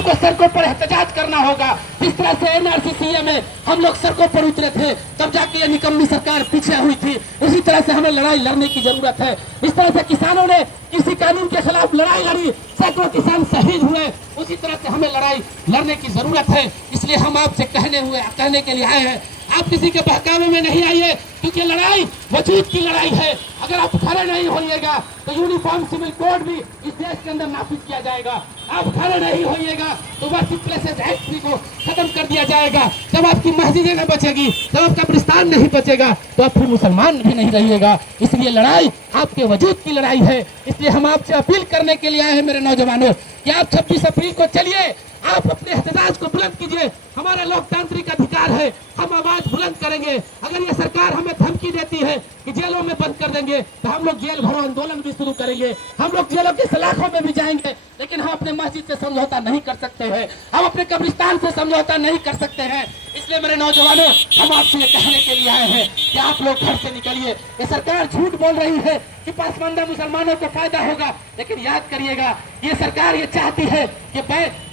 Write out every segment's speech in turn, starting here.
आपको सड़कों पर एहतजाज करना होगा। जिस तरह से एनआरसी में हम लोग सड़कों पर उतरे थे तब जाके ये निकम्मी सरकार पीछे हुई थी, उसी तरह से हमें लड़ाई लड़ने की जरूरत है। इस तरह से किसानों ने किसी कानून के खिलाफ लड़ाई लड़ी, सैकड़ों किसान शहीद हुए, उसी तरह से हमें लड़ाई लड़ने की जरूरत है। इसलिए हम आपसे कहने के लिए आए हैं, आप किसी के बहकावे में नहीं आइए, क्योंकि लड़ाई वजूद की लड़ाई है। अगर आप खड़े नहीं होइएगा तो यूनिफॉर्म सिविल कोड भी इस देश के अंदर नाफिज किया जाएगा। आप खड़े नहीं होइएगा तो वर्किंग प्लेसेस एक्ट को खत्म कर दिया जाएगा। जब आपकी मस्जिदें नहीं बचेगी, जब आपका कब्रिस्तान नहीं बचेगा, तो आप फिर मुसलमान भी नहीं रहिएगा। इसलिए लड़ाई आपके वजूद की लड़ाई है। इसलिए हम आपसे अपील करने के लिए आए हैं मेरे नौजवानों कि आप 26 अप्रैल को चलिए, आप अपने एहतजाज को बुलंद कीजिए। हमारा लोकतांत्रिक अधिकार है, हम आवाज बुलंद करेंगे। अगर ये सरकार हमें धमकी देती है कि जेलों में बंद कर देंगे, तो हम लोग जेल भरो आंदोलन भी शुरू करेंगे। हम लोग जेलों की सलाखों में भी जाएंगे, लेकिन हम अपने मस्जिद से समझौता नहीं कर सकते हैं, हम अपने कब्रिस्तान से समझौता नहीं कर सकते हैं। इसलिए मेरे नौजवानों, हम आपसे ये कहने के लिए आए हैं कि आप लोग घर से निकलिए। ये सरकार झूठ बोल रही है कि पासमानदा मुसलमानों को फायदा होगा, लेकिन याद करिएगा, ये सरकार ये चाहती है कि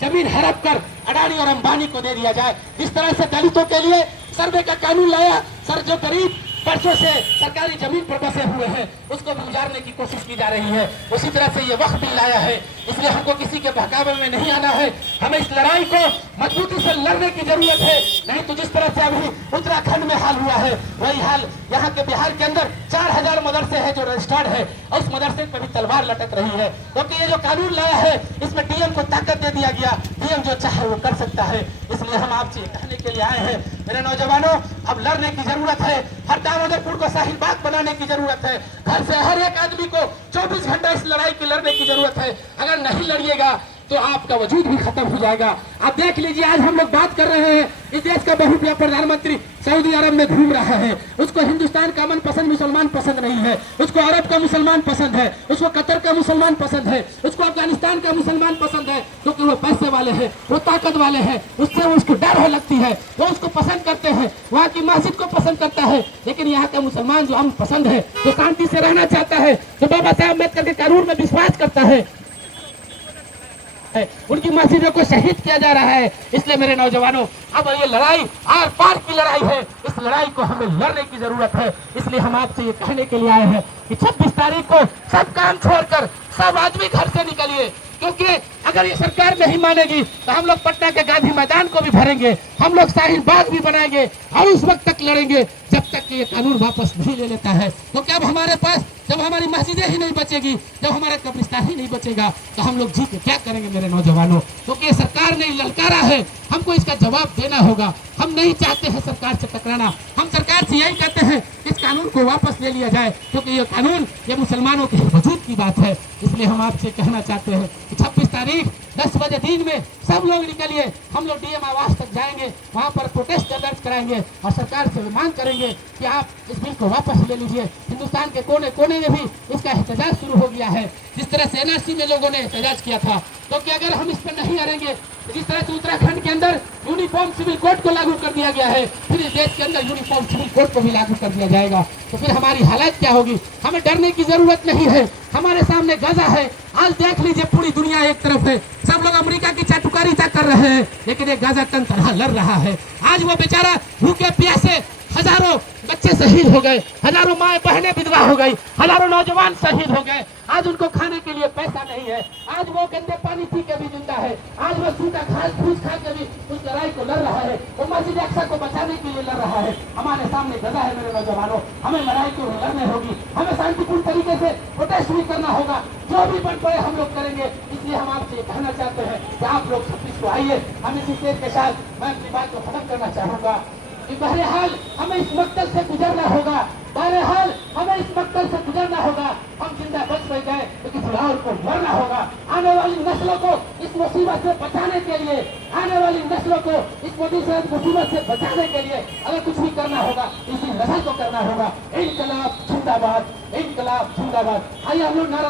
जमीन हड़प कर अडानी और अंबानी को दे दिया जाए। जिस तरह से दलितों के लिए सर्वे का कानून लाया, सर जो गरीब परसों से सरकारी जमीन पर बसे हुए हैं उसको भी गुजारने की कोशिश की जा रही है, उसी तरह से ये वक्फ बिल लाया है। इसलिए हमको किसी के बहकावे में नहीं आना है, हमें इस लड़ाई को मजबूती से लड़ने की जरूरत है। नहीं तो जिस तरह से अभी उत्तराखंड में हाल हुआ है, वही हाल यहाँ के बिहार के अंदर 4000 मदरसे है जो रजिस्टर्ड है, और उस मदरसे पर भी तलवार लटक रही है, क्योंकि ये जो कानून लाया है इसमें डीएम को ताकत दे दिया गया, डीएम जो चाहे वो कर सकता है। इसलिए हम आपसे कहने के लिए आए हैं मेरे नौजवानों, अब लड़ने की जरूरत है। हर दामोदरपुर को शाहीन बाग बनाने की जरूरत है। घर से हर एक आदमी को 24 घंटा इस लड़ाई की लड़ने की जरूरत है। अगर नहीं लड़िएगा तो आपका वजूद भी खत्म हो जाएगा। आप देख लीजिए, आज हम लोग बात कर रहे हैं, इस देश का बहुप्रिय प्रधानमंत्री सऊदी अरब में घूम रहा है। उसको हिंदुस्तान का मनपसंद मुसलमान पसंद नहीं है, उसको अरब का मुसलमान पसंद है, उसको कतर का मुसलमान पसंद है, उसको अफगानिस्तान का मुसलमान पसंद है, क्योंकि वो पैसे वाले हैं, वो ताकत वाले हैं, उससे उसको डर हो लगती है, वो उसको पसंद करते हैं, वहाँ की मस्जिद को पसंद करता है। लेकिन यहाँ का मुसलमान जो हम पसंद है, जो शांति से रहना चाहता है, जो बाबा साहब अम्बेडकर के कानून में विश्वास करता है, उनकी मस्जिदों को शहीद किया जा रहा है। इसलिए मेरे नौजवानों, अब ये लड़ाई आर पार की लड़ाई है, इस लड़ाई को हमें लड़ने की जरूरत है। इसलिए हम आपसे ये कहने के लिए आए हैं कि 26 तारीख को सब काम छोड़कर सब आदमी घर से निकलिए, क्योंकि अगर ये सरकार नहीं मानेगी तो हम लोग पटना के गांधी मैदान को भी भरेंगे, हम लोग शाहीन बाग भी बनाएंगे, और उस वक्त तक लड़ेंगे जब तक कि ये कानून वापस नहीं ले लेता है। क्योंकि अब हमारे पास जब हमारी मस्जिदें ही नहीं बचेगी, जब हमारा कब्रिस्तान ही नहीं बचेगा, तो हम लोग जी के क्या करेंगे मेरे नौजवानों। क्योंकि ये सरकार ने ललकारा है, हमको इसका जवाब देना होगा। हम नहीं चाहते हैं सरकार से टकराना, हम सरकार से यही कहते हैं इस कानून को वापस ले लिया जाए, क्योंकि ये कानून ये मुसलमानों के वजूद की बात है। इसलिए हम आपसे कहना चाहते हैं कि 26 तारीख 10 बजे दिन में सब लोग निकलिए, हम लोग डीएम आवास तक जाएंगे, वहाँ पर प्रोटेस्ट दर्ज कराएंगे और सरकार से मांग करेंगे कि आप इस बिल को वापस ले लीजिए। हिंदुस्तान के कोने कोने में भी इसका एहतजाज शुरू हो गया है, जिस तरह से एनआरसी में लोगों ने एहतजाज किया था। क्योंकि अगर हम इस पर नहीं अड़ेंगे, जिस तरह से उत्तराखंड के अंदर यूनिफॉर्म सिविल कोड को लागू कर दिया गया है, फिर इस देश के अंदर यूनिफॉर्म सिविल कोड को भी लागू कर दिया जाएगा, तो फिर हमारी हालत क्या होगी। हमें डरने की जरूरत नहीं है, हमारे सामने गजा है। आज देख लीजिए, पूरी दुनिया एक तरफ है, सब लोग अमेरिका की चाटुकारिता कर रहे हैं, लेकिन एक गाजा तन तरह लड़ रहा है। आज वो बेचारा भूखे प्यासे हजारों बच्चे शहीद हो गए, हजारों माएं बहनें विधवा हो गई, हजारों नौजवान शहीद हो गए। आज उनको खाने के लिए पैसा नहीं है, आज वो गंदे पानी पी के भी जिंदा है, आज वो सूखा घास फूस खा के भी उस लड़ाई को लड़ रहा है, वो मस्जिद अक्सा को बचाने के लिए लड़ रहा है। हमारे सामने गदा है मेरे नौजवानों, हमें लड़ाई को लड़ने होगी, हमें शांतिपूर्ण तरीके से प्रोटेस्ट भी करना होगा, जो भी बन पड़े हम लोग करेंगे। इसलिए हम आपसे कहना चाहते हैं कि आप लोग 26 को आइए। हम इसी शेर के साथ मैं अपनी बात को खत्म करना चाहूंगा कि बहरहाल हमें इस मकतल से गुजरना होगा, बहरहाल हमें इस मकतल से गुजरना होगा। हम जिंदा बच गए तो किसी और को मरना होगा। आने वाली नस्लों को इस मुसीबत से बचाने के लिए, आने वाली नस्लों को इस मुसीबत से बचाने के लिए अगर कुछ भी करना होगा, इसी लड़ाई को करना होगा। इनकलाब जिंदाबाद, इनकलाब जिंदाबाद। आइए हम लोग नारा